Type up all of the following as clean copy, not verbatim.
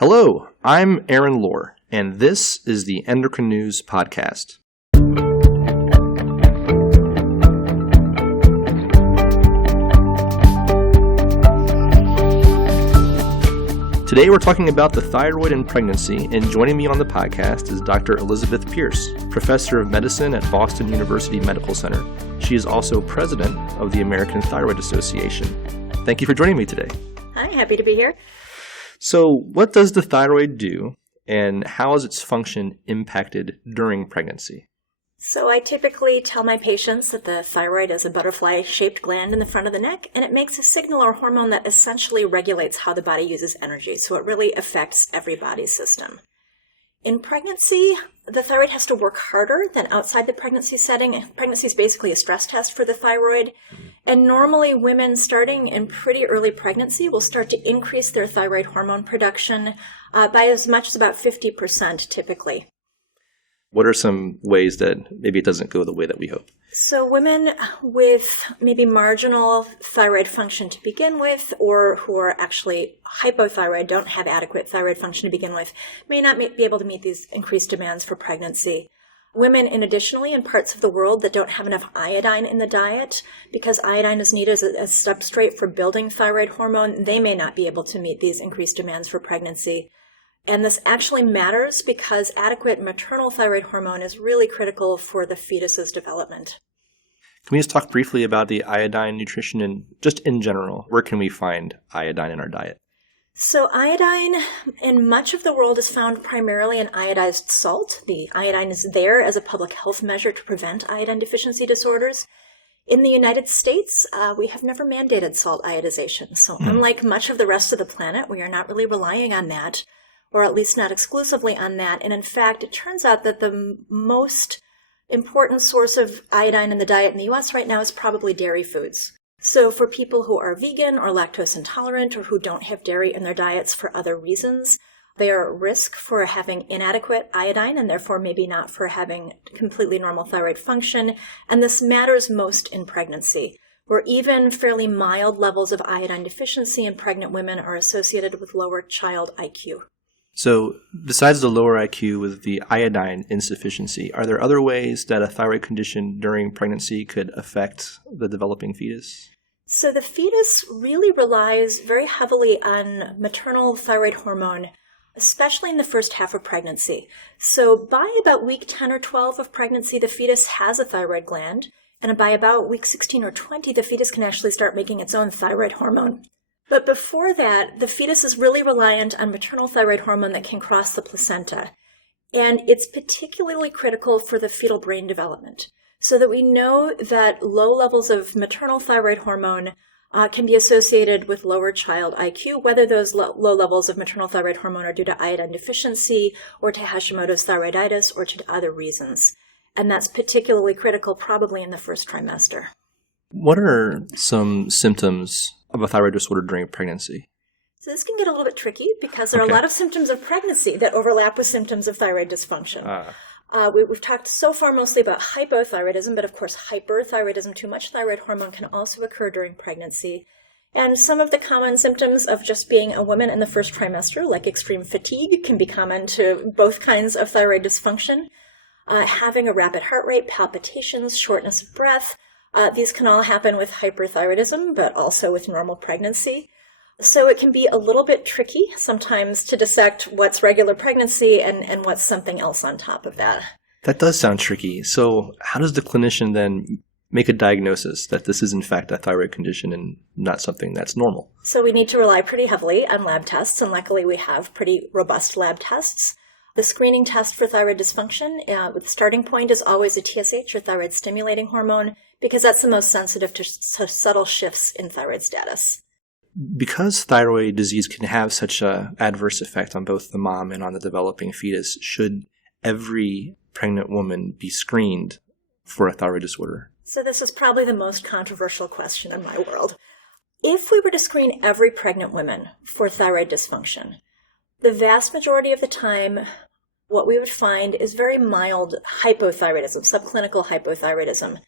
Hello, I'm Aaron Lohr, and this is the Endocrine News Podcast. Today we're talking about the thyroid in pregnancy, and joining me on the podcast is Dr. Elizabeth Pierce, Professor of Medicine at Boston University Medical Center. She is also President of the American Thyroid Association. Thank you for joining me today. Hi, happy to be here. So, what does the thyroid do, and how is its function impacted during pregnancy? So I typically tell my patients that the thyroid is a butterfly-shaped gland in the front of the neck, and it makes a signal or hormone that essentially regulates how the body uses energy, so it really affects every body system. In pregnancy, the thyroid has to work harder than outside the pregnancy setting. Pregnancy is basically a stress test for the thyroid, and normally women starting in pretty early pregnancy will start to increase their thyroid hormone production by as much as about 50% typically. What are some ways that maybe it doesn't go the way that we hope? So women with maybe marginal thyroid function to begin with, or who are actually hypothyroid, don't have adequate thyroid function to begin with, may not be able to meet these increased demands for pregnancy. Women, additionally, in parts of the world that don't have enough iodine in the diet, because iodine is needed as a substrate for building thyroid hormone, they may not be able to meet these increased demands for pregnancy. And this actually matters because adequate maternal thyroid hormone is really critical for the fetus's development. Can we just talk briefly about the iodine nutrition and just in general? Where can we find iodine in our diet? So iodine in much of the world is found primarily in iodized salt. The iodine is there as a public health measure to prevent iodine deficiency disorders. In the United States, we have never mandated salt iodization. So unlike much of the rest of the planet, we are not really relying on that, or at least not exclusively on that. And in fact, it turns out that the most important source of iodine in the diet in the U.S. right now is probably dairy foods. So for people who are vegan or lactose intolerant or who don't have dairy in their diets for other reasons, they are at risk for having inadequate iodine and therefore maybe not for having completely normal thyroid function. And this matters most in pregnancy, where even fairly mild levels of iodine deficiency in pregnant women are associated with lower child IQ. So besides the lower IQ with the iodine insufficiency, are there other ways that a thyroid condition during pregnancy could affect the developing fetus? So the fetus really relies very heavily on maternal thyroid hormone, especially in the first half of pregnancy. So by about week 10 or 12 of pregnancy, the fetus has a thyroid gland, and by about week 16 or 20, the fetus can actually start making its own thyroid hormone. But before that, the fetus is really reliant on maternal thyroid hormone that can cross the placenta. And it's particularly critical for the fetal brain development, so that we know that low levels of maternal thyroid hormone can be associated with lower child IQ, whether those low levels of maternal thyroid hormone are due to iodine deficiency or to Hashimoto's thyroiditis or to other reasons. And that's particularly critical probably in the first trimester. What are some symptoms of a thyroid disorder during pregnancy? So this can get a little bit tricky because there are a lot of symptoms of pregnancy that overlap with symptoms of thyroid dysfunction. We've talked so far mostly about hypothyroidism, but of course hyperthyroidism, too much thyroid hormone, can also occur during pregnancy. And some of the common symptoms of just being a woman in the first trimester, like extreme fatigue, can be common to both kinds of thyroid dysfunction. Having a rapid heart rate, palpitations, shortness of breath, these can all happen with hyperthyroidism, but also with normal pregnancy. So it can be a little bit tricky sometimes to dissect what's regular pregnancy and what's something else on top of that. That does sound tricky. So how does the clinician then make a diagnosis that this is in fact a thyroid condition and not something that's normal? So we need to rely pretty heavily on lab tests, and luckily we have pretty robust lab tests. The screening test for thyroid dysfunction, the starting point is always a TSH, or thyroid stimulating hormone, because that's the most sensitive to subtle shifts in thyroid status. Because thyroid disease can have such an adverse effect on both the mom and on the developing fetus, should every pregnant woman be screened for a thyroid disorder? So this is probably the most controversial question in my world. If we were to screen every pregnant woman for thyroid dysfunction, the vast majority of the time, what we would find is very mild hypothyroidism, subclinical hypothyroidism.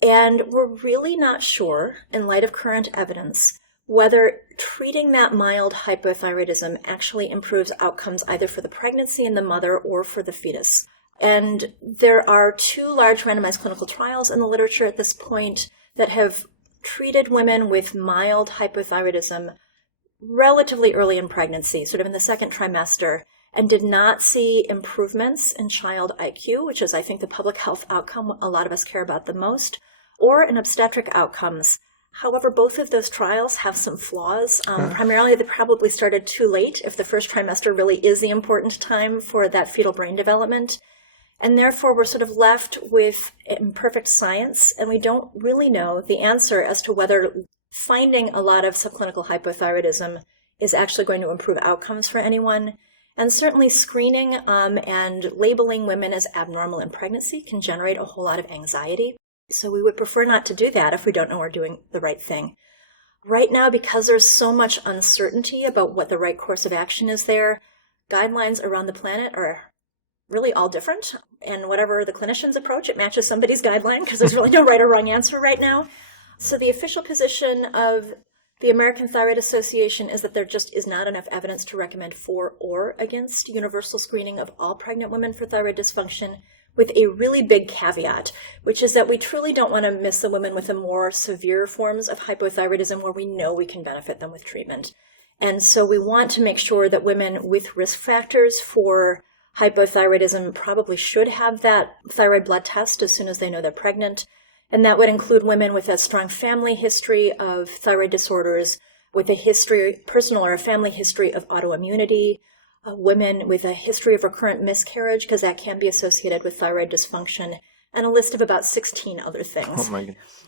And we're really not sure, in light of current evidence, whether treating that mild hypothyroidism actually improves outcomes either for the pregnancy and the mother or for the fetus. And there are 2 large randomized clinical trials in the literature at this point that have treated women with mild hypothyroidism relatively early in pregnancy, sort of in the 2nd trimester, and did not see improvements in child IQ, which is, I think, the public health outcome a lot of us care about the most, or in obstetric outcomes. However, both of those trials have some flaws. Primarily, they probably started too late if the 1st trimester really is the important time for that fetal brain development. And therefore, we're sort of left with imperfect science, and we don't really know the answer as to whether finding a lot of subclinical hypothyroidism is actually going to improve outcomes for anyone. And certainly screening and labeling women as abnormal in pregnancy can generate a whole lot of anxiety. So we would prefer not to do that if we don't know we're doing the right thing. Right now, because there's so much uncertainty about what the right course of action is there, guidelines around the planet are really all different. And whatever the clinician's approach, it matches somebody's guideline because there's really no right or wrong answer right now. So the official position of the American Thyroid Association is that there just is not enough evidence to recommend for or against universal screening of all pregnant women for thyroid dysfunction, with a really big caveat, which is that we truly don't want to miss the women with the more severe forms of hypothyroidism where we know we can benefit them with treatment. And so we want to make sure that women with risk factors for hypothyroidism probably should have that thyroid blood test as soon as they know they're pregnant. And that would include women with a strong family history of thyroid disorders, with a history, personal or a family history of autoimmunity, women with a history of recurrent miscarriage, because that can be associated with thyroid dysfunction, and a list of about 16 other things. Oh my goodness.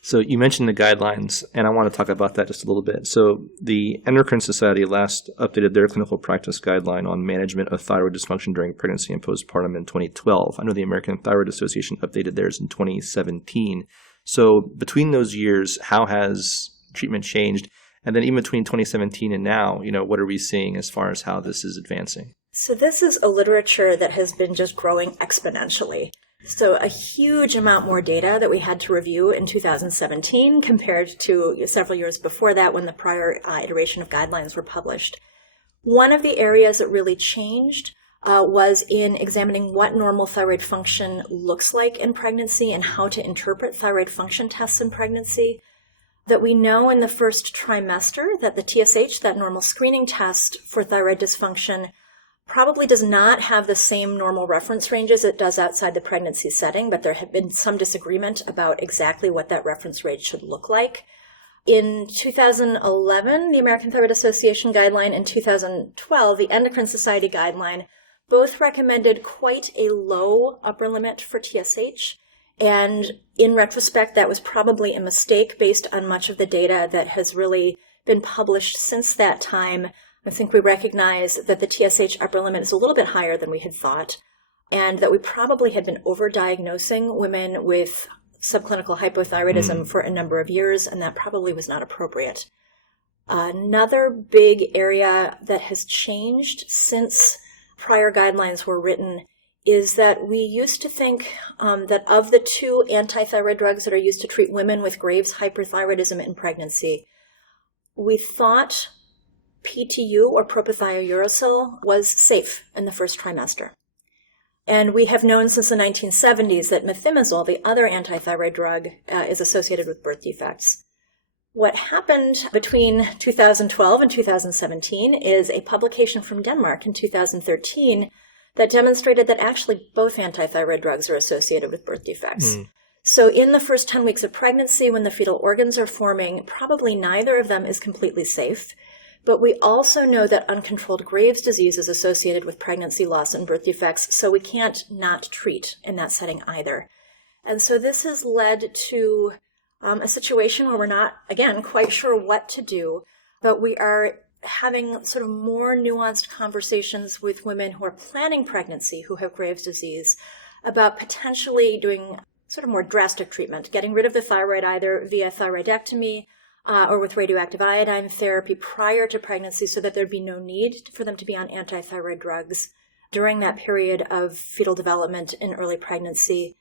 So you mentioned the guidelines, and I want to talk about that just a little bit. So the Endocrine Society last updated their clinical practice guideline on management of thyroid dysfunction during pregnancy and postpartum in 2012. I know the American Thyroid Association updated theirs in 2017. So between those years, how has treatment changed? And then even between 2017 and now, what are we seeing as far as how this is advancing? So this is a literature that has been just growing exponentially. So a huge amount more data that we had to review in 2017 compared to several years before that when the prior iteration of guidelines were published. One of the areas that really changed was in examining what normal thyroid function looks like in pregnancy and how to interpret thyroid function tests in pregnancy. That we know in the 1st trimester that the TSH, that normal screening test for thyroid dysfunction, probably does not have the same normal reference ranges it does outside the pregnancy setting, but there had been some disagreement about exactly what that reference rate should look like. In 2011, the American Thyroid Association guideline, and 2012, the Endocrine Society guideline, both recommended quite a low upper limit for TSH. And in retrospect, that was probably a mistake based on much of the data that has really been published since that time. I think we recognize that the TSH upper limit is a little bit higher than we had thought, and that we probably had been overdiagnosing women with subclinical hypothyroidism for a number of years, and that probably was not appropriate. Another big area that has changed since prior guidelines were written is that we used to think that of the 2 antithyroid drugs that are used to treat women with Graves' hyperthyroidism in pregnancy, we thought PTU, or propylthiouracil, was safe in the 1st trimester. And we have known since the 1970s that methimazole, the other antithyroid drug, is associated with birth defects. What happened between 2012 and 2017 is a publication from Denmark in 2013 that demonstrated that actually both antithyroid drugs are associated with birth defects. So in the first 10 weeks of pregnancy, when the fetal organs are forming, probably neither of them is completely safe. But we also know that uncontrolled Graves' disease is associated with pregnancy loss and birth defects, so we can't not treat in that setting either. And so this has led to a situation where we're not, again, quite sure what to do, but we are having sort of more nuanced conversations with women who are planning pregnancy who have Graves' disease about potentially doing sort of more drastic treatment, getting rid of the thyroid either via thyroidectomy or with radioactive iodine therapy prior to pregnancy so that there'd be no need for them to be on antithyroid drugs during that period of fetal development in early pregnancy.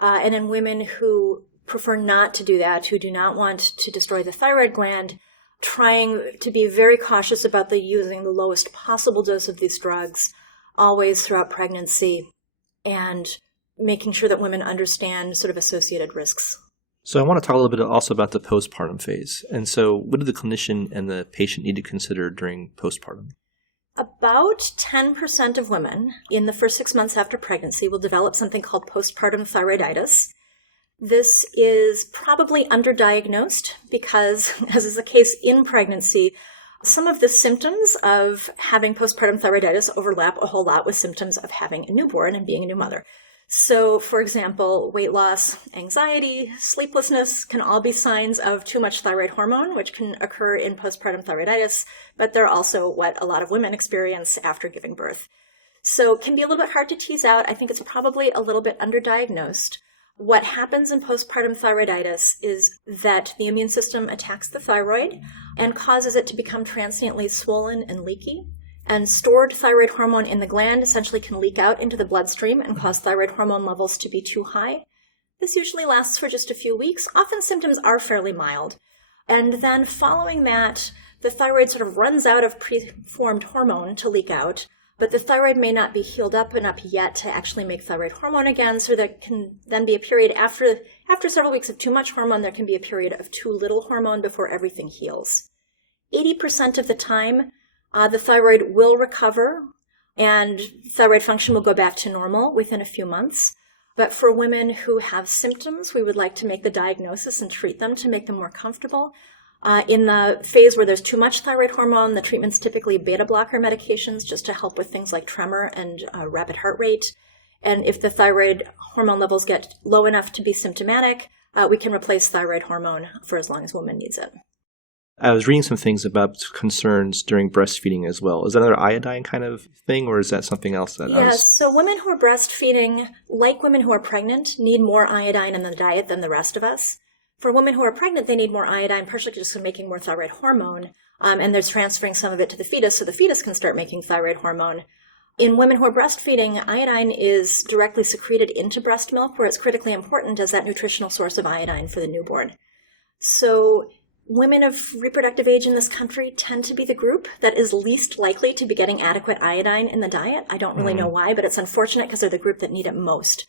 And in women who prefer not to do that, who do not want to destroy the thyroid gland, trying to be very cautious about using the lowest possible dose of these drugs always throughout pregnancy, and making sure that women understand sort of associated risks. So I want to talk a little bit also about the postpartum phase. And so what do the clinician and the patient need to consider during postpartum? About 10% of women in the first 6 months after pregnancy will develop something called postpartum thyroiditis. This is probably underdiagnosed because, as is the case in pregnancy, some of the symptoms of having postpartum thyroiditis overlap a whole lot with symptoms of having a newborn and being a new mother. So, for example, weight loss, anxiety, sleeplessness can all be signs of too much thyroid hormone, which can occur in postpartum thyroiditis, but they're also what a lot of women experience after giving birth. So it can be a little bit hard to tease out. I think it's probably a little bit underdiagnosed. What happens in postpartum thyroiditis is that the immune system attacks the thyroid and causes it to become transiently swollen and leaky. And stored thyroid hormone in the gland essentially can leak out into the bloodstream and cause thyroid hormone levels to be too high. This usually lasts for just a few weeks. Often symptoms are fairly mild. And then following that, the thyroid sort of runs out of preformed hormone to leak out, but the thyroid may not be healed up enough yet to actually make thyroid hormone again, so there can then be a period after several weeks of too much hormone, there can be a period of too little hormone before everything heals. 80% of the time, the thyroid will recover and thyroid function will go back to normal within a few months. But for women who have symptoms, we would like to make the diagnosis and treat them to make them more comfortable. In the phase where there's too much thyroid hormone, the treatment's typically beta blocker medications just to help with things like tremor and rapid heart rate. And if the thyroid hormone levels get low enough to be symptomatic, we can replace thyroid hormone for as long as woman needs it. I was reading some things about concerns during breastfeeding as well. Is that another iodine kind of thing, or is that something else? Yes, so women who are breastfeeding, like women who are pregnant, need more iodine in the diet than the rest of us. For women who are pregnant, they need more iodine, partially just from making more thyroid hormone, and they're transferring some of it to the fetus so the fetus can start making thyroid hormone. In women who are breastfeeding, iodine is directly secreted into breast milk, where it's critically important as that nutritional source of iodine for the newborn. So women of reproductive age in this country tend to be the group that is least likely to be getting adequate iodine in the diet. I don't really know why, but it's unfortunate because they're the group that need it most.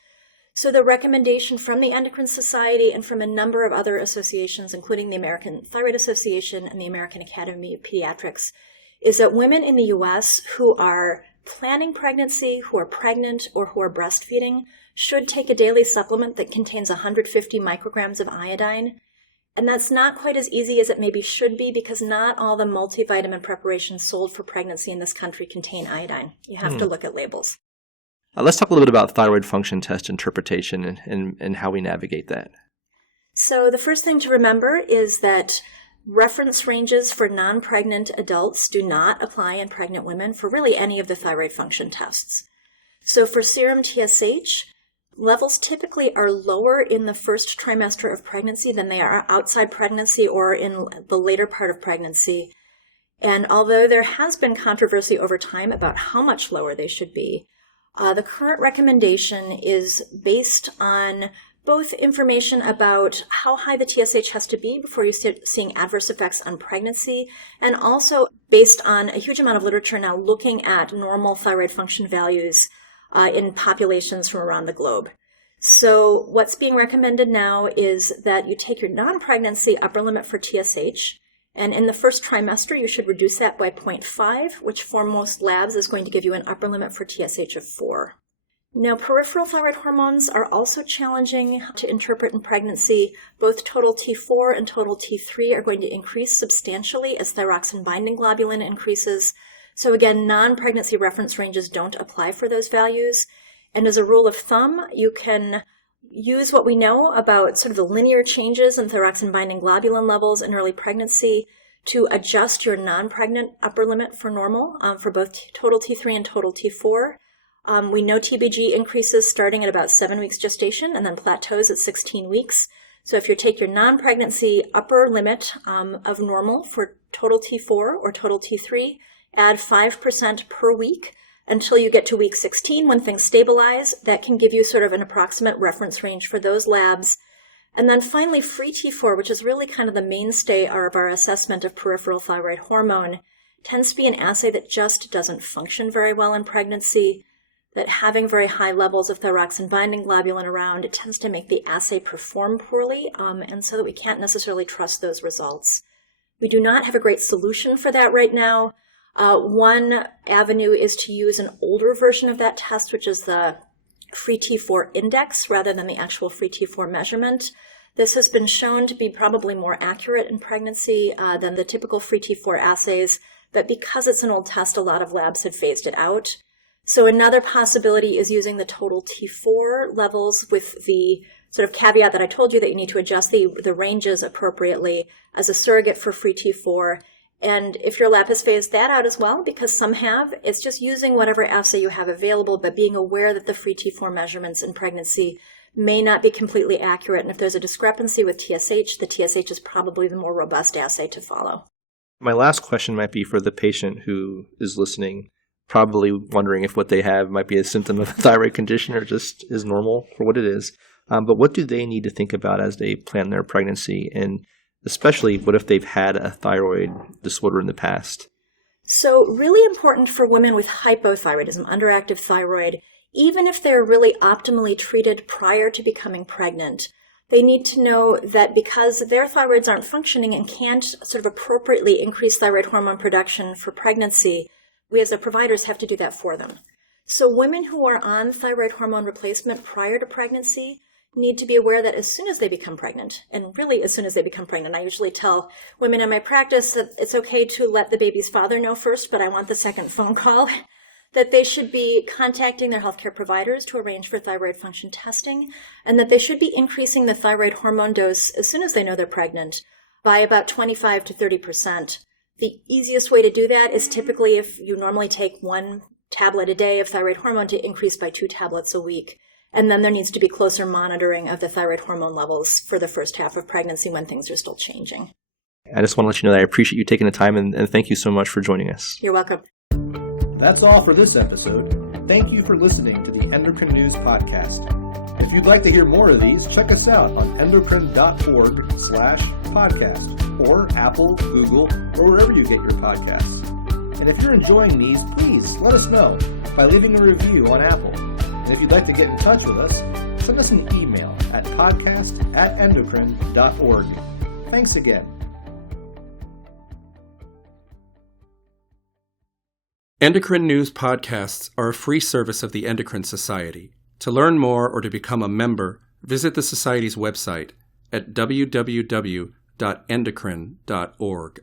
So the recommendation from the Endocrine Society and from a number of other associations, including the American Thyroid Association and the American Academy of Pediatrics, is that women in the U.S. who are planning pregnancy, who are pregnant, or who are breastfeeding should take a daily supplement that contains 150 micrograms of iodine. And that's not quite as easy as it maybe should be because not all the multivitamin preparations sold for pregnancy in this country contain iodine. You have to look at labels. Let's talk a little bit about thyroid function test interpretation and how we navigate that. So the first thing to remember is that reference ranges for non-pregnant adults do not apply in pregnant women for really any of the thyroid function tests. So for serum TSH, levels typically are lower in the first trimester of pregnancy than they are outside pregnancy or in the later part of pregnancy. And although there has been controversy over time about how much lower they should be, the current recommendation is based on both information about how high the TSH has to be before you start seeing adverse effects on pregnancy, and also based on a huge amount of literature now looking at normal thyroid function values in populations from around the globe. So what's being recommended now is that you take your non-pregnancy upper limit for TSH, and in the first trimester, you should reduce that by 0.5, which for most labs is going to give you an upper limit for TSH of 4. Now, peripheral thyroid hormones are also challenging to interpret in pregnancy. Both total T4 and total T3 are going to increase substantially as thyroxine binding globulin increases. So again, non-pregnancy reference ranges don't apply for those values. And as a rule of thumb, you can use what we know about sort of the linear changes in thyroxine binding globulin levels in early pregnancy to adjust your non-pregnant upper limit for normal for both total T3 and total T4. We know TBG increases starting at about 7 weeks gestation and then plateaus at 16 weeks. So if you take your non-pregnancy upper limit of normal for total T4 or total T3, add 5% per week until you get to week 16 when things stabilize. That can give you sort of an approximate reference range for those labs. And then finally, free T4, which is really kind of the mainstay of our assessment of peripheral thyroid hormone, tends to be an assay that just doesn't function very well in pregnancy, that having very high levels of thyroxine binding globulin around, it tends to make the assay perform poorly, and so that we can't necessarily trust those results. We do not have a great solution for that right now. One avenue is to use an older version of that test, which is the free T4 index rather than the actual free T4 measurement. This has been shown to be probably more accurate in pregnancy than the typical free T4 assays, but because it's an old test, a lot of labs have phased it out. So another possibility is using the total T4 levels with the sort of caveat that I told you that you need to adjust the ranges appropriately as a surrogate for free T4. And if your lab has phased that out as well, because some have, it's just using whatever assay you have available, but being aware that the free T4 measurements in pregnancy may not be completely accurate. And if there's a discrepancy with TSH, the TSH is probably the more robust assay to follow. My last question might be for the patient who is listening, probably wondering if what they have might be a symptom of a thyroid condition or just is normal for what it is. But what do they need to think about as they plan their pregnancy? And especially, what if they've had a thyroid disorder in the past? So really important for women with hypothyroidism, underactive thyroid, even if they're really optimally treated prior to becoming pregnant, they need to know that because their thyroids aren't functioning and can't sort of appropriately increase thyroid hormone production for pregnancy, we as their providers have to do that for them. So women who are on thyroid hormone replacement prior to pregnancy need to be aware that as soon as they become pregnant, and really as soon as they become pregnant, I usually tell women in my practice that it's okay to let the baby's father know first, but I want the second phone call, that they should be contacting their healthcare providers to arrange for thyroid function testing, and that they should be increasing the thyroid hormone dose as soon as they know they're pregnant by about 25 to 30%. The easiest way to do that is typically if you normally take 1 tablet a day of thyroid hormone to increase by 2 tablets a week. And then there needs to be closer monitoring of the thyroid hormone levels for the first half of pregnancy when things are still changing. I just want to let you know that I appreciate you taking the time and thank you so much for joining us. You're welcome. That's all for this episode. Thank you for listening to the Endocrine News Podcast. If you'd like to hear more of these, check us out on endocrine.org/podcast or Apple, Google, or wherever you get your podcasts. And if you're enjoying these, please let us know by leaving a review on Apple. And if you'd like to get in touch with us, send us an email at podcast@endocrine.org. Thanks again. Endocrine News Podcasts are a free service of the Endocrine Society. To learn more or to become a member, visit the Society's website at www.endocrine.org.